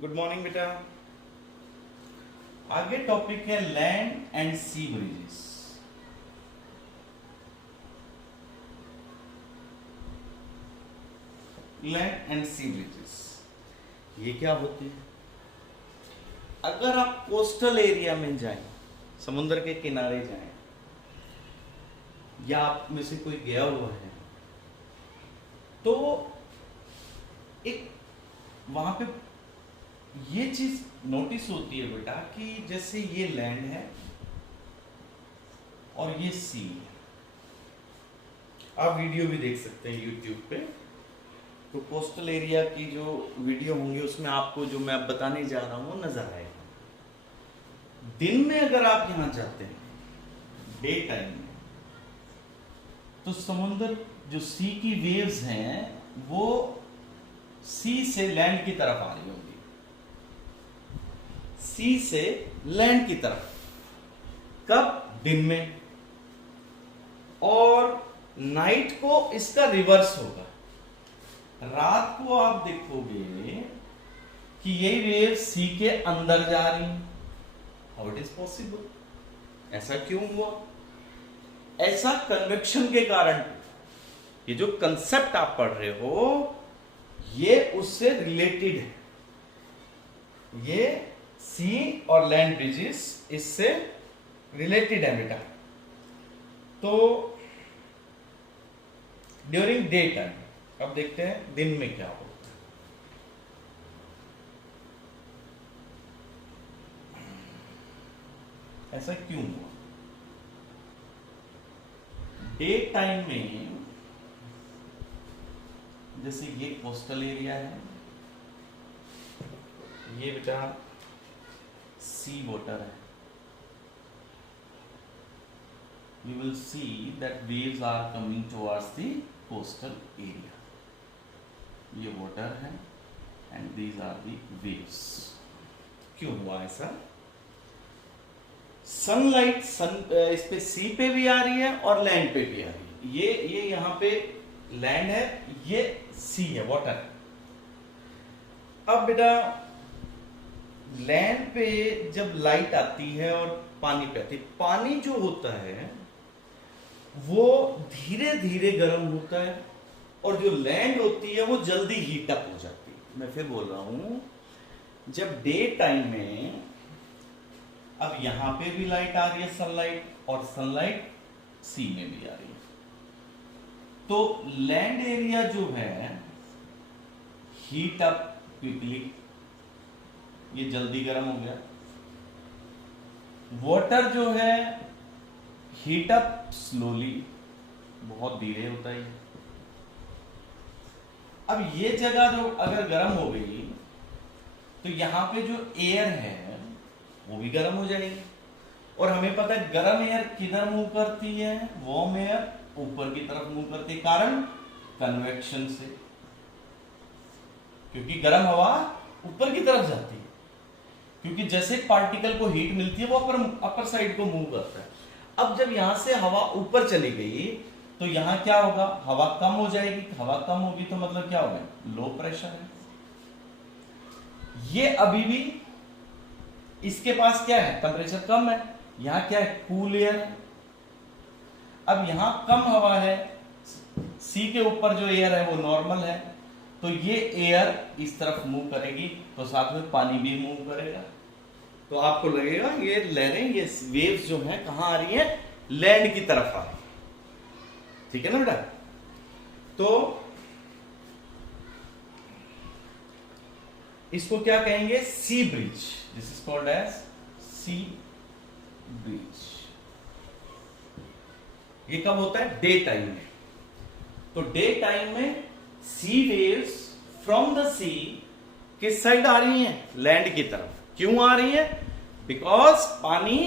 Good morning बेटा। आगे topic है land and sea breezes. Land and sea breezes ये क्या होते हैं? अगर आप कोस्टल एरिया में जाएं, समुद्र के किनारे जाएं, या आप में से कोई गया हुआ है, तो एक वहां पे ये चीज नोटिस होती है बेटा कि जैसे ये लैंड है और ये सी है। आप वीडियो भी देख सकते हैं यूट्यूब पे, तो कोस्टल एरिया की जो वीडियो होंगे उसमें आपको जो मैं अब बताने जा रहा हूं वो नजर आएगा। दिन में अगर आप यहां जाते हैं डे टाइम में, तो समुद्र जो सी की वेव्स हैं वो सी से लैंड की तरफ आ रही होंगी, सी से लैंड की तरफ। कब? दिन में। और नाइट को इसका रिवर्स होगा। रात को आप देखोगे कि यही वेव सी के अंदर जा रही हैं। How it is possible? ऐसा क्यों हुआ? ऐसा कन्वेक्शन के कारण। ये जो कंसेप्ट आप पढ़ रहे हो ये उससे रिलेटेड है। ये सी और लैंड ब्रिजेस इससे रिलेटेड है बेटा। तो ड्यूरिंग डे टाइम, अब देखते हैं दिन में क्या होता है। ऐसा क्यों हुआ? डे टाइम में जैसे ये कोस्टल एरिया है, ये बेटा सी वाटर है। You will see that waves are coming towards the coastal area. ये वाटर है and these are the waves. क्यों हुआ ऐसा? सनलाइट इस पे सी पे भी आ रही है और लैंड पे भी आ रही है। ये यहां पे लैंड है, ये सी है, वाटर है। अब बेटा लैंड पे जब लाइट आती है और पानी पे आती है, पानी जो होता है वो धीरे धीरे गर्म होता है और जो लैंड होती है वो जल्दी हीट अप हो जाती है। मैं फिर बोल रहा हूं, जब डे टाइम में, अब यहां पे भी लाइट आ रही है सनलाइट, और सनलाइट सी में भी आ रही है, तो लैंड एरिया जो है हीट अप क्विकली, ये जल्दी गर्म हो गया। वाटर जो है हीट अप स्लोली, बहुत धीरे होता है। अब ये जगह जो अगर गर्म हो गई तो यहां पे जो एयर है वो भी गर्म हो जाएगी। और हमें पता है गर्म एयर किधर मूव करती है? वार्म एयर ऊपर की तरफ मूव करती है। कारण? कन्वेक्शन से, क्योंकि गर्म हवा ऊपर की तरफ जाती है, क्योंकि जैसे पार्टिकल को हीट मिलती है वो अपर साइड को मूव करता है। अब जब यहां से हवा ऊपर चली गई तो यहां क्या होगा? हवा कम हो जाएगी। हवा कम होगी तो मतलब क्या होगा? लो प्रेशर है। ये अभी भी इसके पास क्या है? टेंपरेचर कम है। यहां क्या है? कूल एयर है। अब यहां कम हवा है, सी के ऊपर जो एयर है वो नॉर्मल है, तो ये एयर इस तरफ मूव करेगी तो साथ में पानी भी मूव करेगा। तो आपको लगेगा ये लहरें, ये वेव्स जो हैं कहां आ रही हैं? लैंड की तरफ आ रही है। ठीक है ना बेटा? तो इसको क्या कहेंगे? Sea bridge. This is called as sea bridge. ये कब होता है? डे टाइम में। तो डे टाइम में सी वेव्स फ्रॉम द सी किस साइड आ रही हैं? लैंड की तरफ। क्यों आ रही है? बिकॉज पानी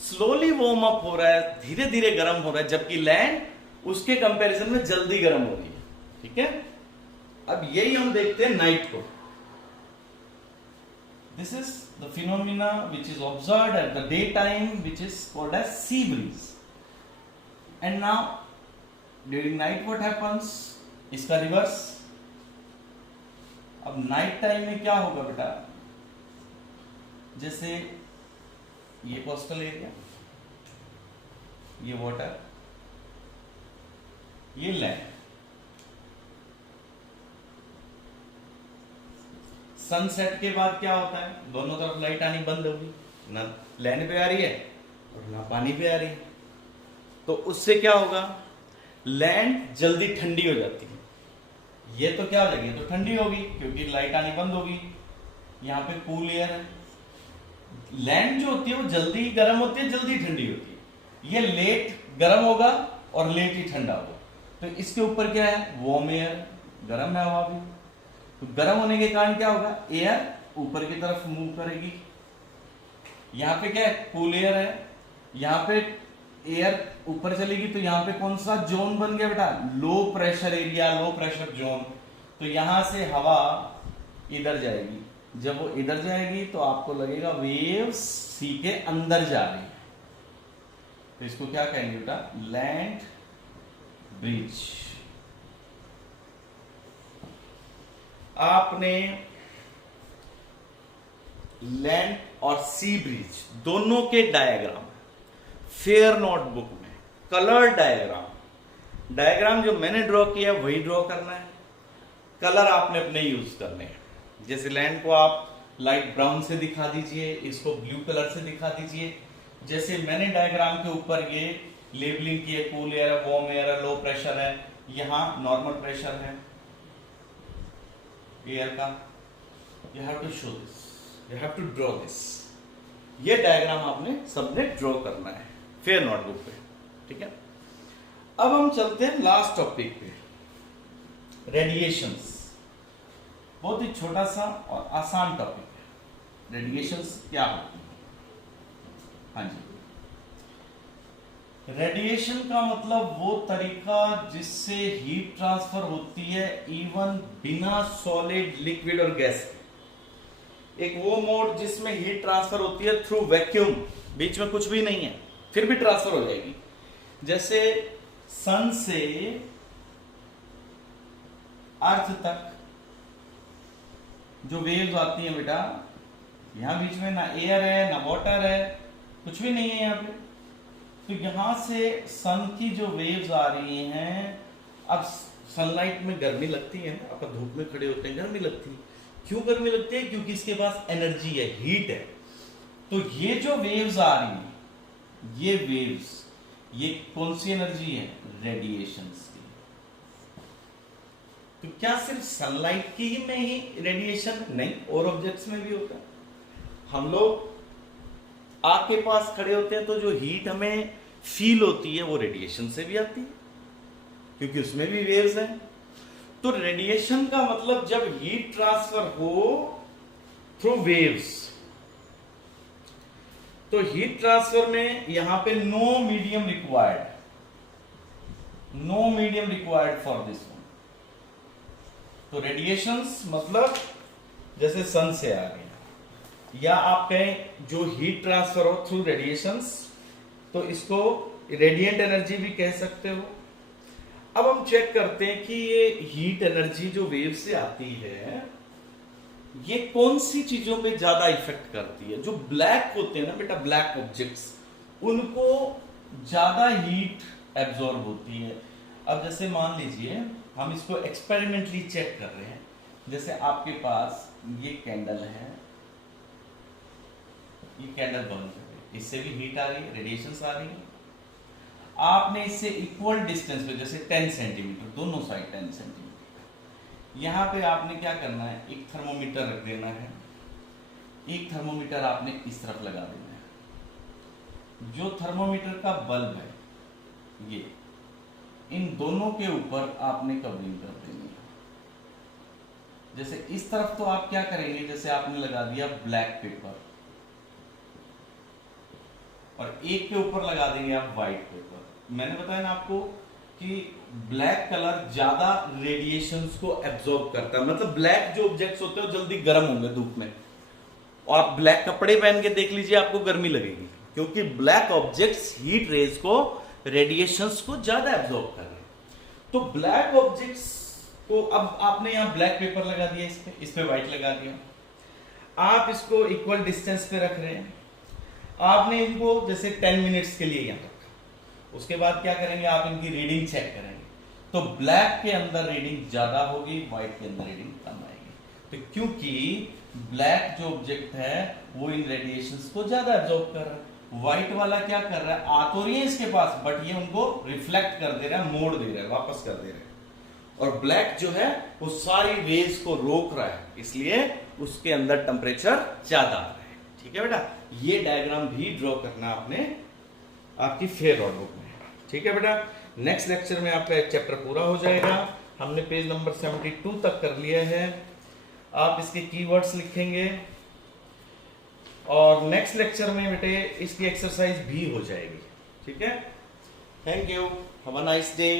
स्लोली वार्म अप हो रहा है, धीरे धीरे गर्म हो रहा है, जबकि लैंड उसके कंपैरिजन में जल्दी गर्म हो रही है। ठीक है? अब यही हम देखते हैं नाइट को। This is the phenomena which is observed at the day time, which is called as sea breeze. And now during night what happens? इसका रिवर्स। अब नाइट टाइम में क्या होगा बेटा? जैसे ये कोस्टल एरिया, ये वाटर, ये लैंड। सनसेट के बाद क्या होता है, दोनों तरफ लाइट आनी बंद होगी, ना लैंड पे आ रही है और ना पानी पे आ रही है। तो उससे क्या होगा, लैंड जल्दी ठंडी हो जाती है। ये तो क्या हो जाएगी, तो ठंडी होगी क्योंकि लाइट आनी बंद होगी। यहाँ पे कूल एयर है। लैंड जो होती है वो जल्दी गर्म होती है, जल्दी ठंडी होती है। ये लेट गर्म होगा और लेट ही ठंडा होगा। तो इसके ऊपर क्या है, वार्म एयर, गर्म है हवा भी। तो गर्म होने के कारण क्या होगा, एयर ऊपर की तरफ मूव करेगी। यहाँ पे क्या है, कूल एयर है। यहाँ पे एयर ऊपर चलेगी तो यहाँ पे कौन सा जोन बन गया बेटा, low pressure area, low pressure zone. तो यहां से हवा इधर जाएगी। जब वो इधर जाएगी तो आपको लगेगा वेव्स सी के अंदर जा रही है। तो इसको क्या कहेंगे बेटा, लैंड ब्रिज। आपने लैंड और सी ब्रिज दोनों के डायग्राम फेयर नोटबुक में, कलर डायग्राम जो मैंने ड्रॉ किया वही ड्रॉ करना है। कलर आपने अपने यूज करने हैं। जैसे लैंड को आप लाइट ब्राउन से दिखा दीजिए, इसको ब्लू कलर से दिखा दीजिए। जैसे मैंने डायग्राम के ऊपर ये लेबलिंग की है, कूल एयर है, वार्म एयर है, लो प्रेशर है, यहां नॉर्मल प्रेशर है एयर का। You have to show this, you have to draw this. ये डायग्राम आपने सबने ड्रॉ करना है फेयर नोटबुक पे, ठीक है। अब हम चलते हैं लास्ट टॉपिक पे, रेडिएशंस। बहुत ही छोटा सा और आसान टॉपिक है। रेडिएशंस क्या होती है? हाँ जी, रेडिएशन का मतलब वो तरीका जिससे हीट ट्रांसफर होती है इवन बिना सॉलिड, लिक्विड और गैस के। एक वो मोड जिसमें हीट ट्रांसफर होती है थ्रू वैक्यूम, बीच में कुछ भी नहीं है फिर भी ट्रांसफर हो जाएगी। जैसे सन से अर्थ तक जो वेव्स आती हैं बेटा, यहां बीच में ना एयर है ना वाटर है, कुछ भी नहीं है यहाँ पे। तो यहां से सन की जो वेव्स आ रही हैं, अब सनलाइट में गर्मी लगती है ना, आप धूप में खड़े होते हैं गर्मी लगती है। क्यों गर्मी लगती है? क्योंकि इसके पास एनर्जी है, हीट है। तो ये जो वेव्स आ रही हैं, ये वेव्स, ये कौन सी एनर्जी है? रेडिएशंस की। तो क्या सिर्फ सनलाइट की ही में ही रेडिएशन? नहीं, और ऑब्जेक्ट्स में भी होता है। हम लोग आग के पास खड़े होते हैं तो जो हीट हमें फील होती है वो रेडिएशन से भी आती है, क्योंकि उसमें भी वेव्स हैं। तो रेडिएशन का मतलब जब हीट ट्रांसफर हो थ्रू वेव्स, तो हीट ट्रांसफर में यहां पे no medium required, no medium required for this one. तो रेडिएशंस मतलब जैसे सन से आ रही है, या आप कहें जो हीट ट्रांसफर हो थ्रू रेडिएशंस, तो इसको रेडिएंट एनर्जी भी कह सकते हो। अब हम चेक करते हैं कि ये हीट एनर्जी जो वेव से आती है, ये कौन सी चीजों पे ज्यादा इफेक्ट करती है। जो ब्लैक होते हैं ना बेटा, ब्लैक ऑब्जेक्ट्स, उनको ज्यादा हीट एब्जॉर्ब होती है। अब जैसे मान लीजिए हम इसको एक्सपेरिमेंटली चेक कर रहे हैं। जैसे आपके पास ये कैंडल है, ये कैंडल बंद है, इससे भी हीट आ रही है, रेडिएशंस आ रही है। आपने इससे इक्वल डिस्टेंस पे, जैसे 10 सेंटीमीटर, दोनों साइड 10 सेंटीमीटर, यहां पे आपने क्या करना है, एक थर्मोमीटर रख देना है। एक थर्मोमीटर आपने इस तरफ लगा देना है। जो थर्मोमीटर का बल्ब है, ये इन दोनों के ऊपर आपने कवरिंग कर देनी है। जैसे इस तरफ तो आप क्या करेंगे, जैसे आपने लगा दिया ब्लैक पेपर, और एक के ऊपर लगा देंगे आप व्हाइट पेपर। मैंने बताया ना आपको कि ब्लैक कलर ज्यादा रेडिएशंस को एब्जॉर्ब करता है। मतलब ब्लैक जो ऑब्जेक्ट्स होते हैं वो जल्दी गर्म होंगे धूप में, और आप ब्लैक कपड़े पहन के देख लीजिए, आपको गर्मी लगेगी, क्योंकि ब्लैक ऑब्जेक्ट्स हीट रेज को, रेडिएशंस को ज्यादा एब्जॉर्ब कर रहे हैं। तो ब्लैक ऑब्जेक्ट्स को, अब आपने यहां ब्लैक पेपर लगा दिया, इस पे व्हाइट लगा दिया। आप इसको इक्वल डिस्टेंस पे रख रहे हैं, आपने इनको जैसे 10 मिनट्स के लिए यहाँ रखा, उसके बाद क्या करेंगे, आप इनकी रीडिंग चेक करेंगे, तो ब्लैक के अंदर रीडिंग ज्यादा होगी, व्हाइट के अंदर रीडिंग कम आएगी। तो क्योंकि ब्लैक जो ऑब्जेक्ट है वो इन रेडिएशंस को ज्यादा एब्जॉर्ब कर रहा है, व्हाइट वाला क्या कर रहा है, आ तो रही है इसके पास बट ये उनको रिफ्लेक्ट कर दे रहा है, मोड़ दे रहा है, वापस कर दे रहा है, और ब्लैक जो है वो सारी रेज को रोक रहा है, इसलिए उसके अंदर टेम्परेचर ज्यादा आ रहा है। ठीक है बेटा, ये डायग्राम भी ड्रॉ करना आपने आपकी फेयर नोटबुक में। ठीक है बेटा, नेक्स्ट लेक्चर में आपका एक चैप्टर पूरा हो जाएगा, हमने पेज नंबर 72 तक कर लिया है, आप इसके कीवर्ड्स लिखेंगे और नेक्स्ट लेक्चर में बेटे इसकी एक्सरसाइज भी हो जाएगी। ठीक है, thank you, have a nice day.